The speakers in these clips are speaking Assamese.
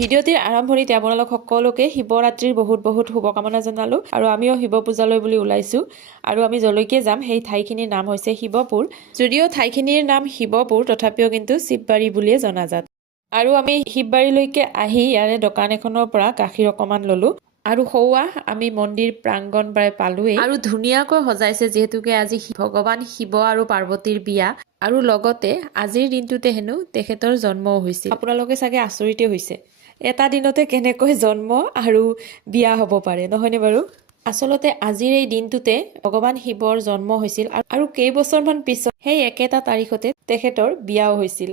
ভিডিঅ'টিৰ আৰম্ভণিতে আপোনালোক সকলোকে শিৱৰাত্ৰিৰ বহুত শুভকামনা জনালো আৰু আমিও শিৱ পূজালৈ বুলি ওলাইছো আৰু আমি জলৈকে যাম সেই ঠাইখিনিৰ নাম হৈছে শিৱপুৰ যদিও ঠাইখিনিৰ নাম শিৱপুৰ তথাপিও কিন্তু শিৱবাৰী বুলিয়ে জনাজাত আৰু আমি শিৱবাৰীলৈকে আহি ইয়াৰে দোকান এখনৰ পৰা গাখীৰ অকমান ললো আৰু হৌৱা আমি মন্দিৰ প্ৰাংগণ প্ৰায় পালোৱে আৰু ধুনীয়াকৈ সজাইছে যেহেতুকে আজি ভগৱান শিৱ আৰু পাৰ্বতীৰ বিয়া আৰু লগতে আজিৰ দিনটোতে হেনো তেখেতৰ জন্মও হৈছিল আপোনালোকে চাগে আচৰিতে হৈছে এটা দিনতে কেনেকৈ জন্ম আৰু বিয়া হ'ব পাৰে নহয়নে বাৰু আসলতে আজিৰ এই দিনটোতে ভগৱান শিৱৰ জন্ম হৈছিল আৰু কেইবছৰমান পিছত সেই একেটা তাৰিখতে তেখেতৰ বিয়াও হৈছিল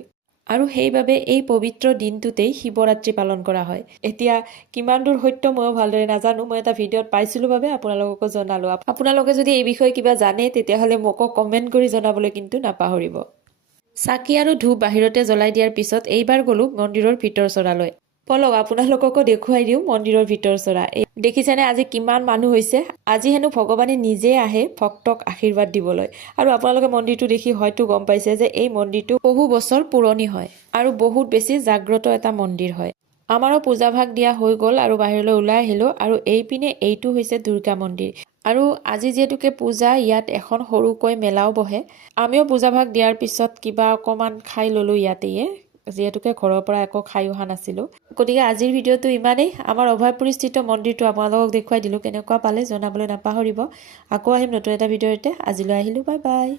আৰু সেইবাবে এই পবিত্ৰ দিনটোতেই শিৱৰাত্ৰি পালন কৰা হয় এতিয়া কিমান দূৰ সত্য মই ভালদৰে নাজানো মই এটা ভিডিঅ'ত পাইছিলো বাবে আপোনালোকক জনালো আপোনালোকে যদি এই বিষয়ে কিবা জানে তেতিয়াহলে মোক কমেন্ট কৰি জনাবলৈ কিন্তু নাপাহৰিব চাকি আৰু ধূপ বাহিৰতে জ্বলাই দিয়াৰ পিছত এইবাৰ গলো মন্দিৰৰ ভিতৰ চৰালৈ পলক আপোনালোককো দেখুৱাই দিও মন্দিৰৰ ভিতৰ চৰা দেখিছেনে আজি কিমান মানুহ হৈছে আজি হেনো ভগৱানে নিজে আহে ভক্তক আশীৰ্বাদ দিবলৈ আৰু আপোনালোকে মন্দিৰটো দেখি হয়তো গম পাইছে যে এই মন্দিৰটো বহু বছৰ পুৰণি হয় আৰু বহুত বেছি জাগ্ৰত এটা মন্দিৰ হয় আমাৰো পূজা ভাগ দিয়া হৈ গল আৰু বাহিৰলৈ ওলাই আহিলো আৰু এইপিনে এইটো হৈছে দুৰ্গা মন্দিৰ আৰু আজি যেতুকে পূজা ইয়াত এখন সৰুকৈ মেলাও বহে আমিও পূজা ভাগ দিয়াৰ পিছত কিবা অকমান খাই ললো ইয়াতেয়ে যেতুকে ঘৰৰ পৰা একো খাই অহা নাছিলো গতিকে আজিৰ ভিডিঅ'টো ইমানেই আমাৰ অভয়পুৰী স্থিত মন্দিৰটো আপোনালোকক দেখুৱাই দিলো কেনেকুৱা পালে জনাবলৈ নাপাহৰিব আকৌ আহিম নতুন এটা ভিডিঅ'তে আজিলৈ আহিলো বাই বাই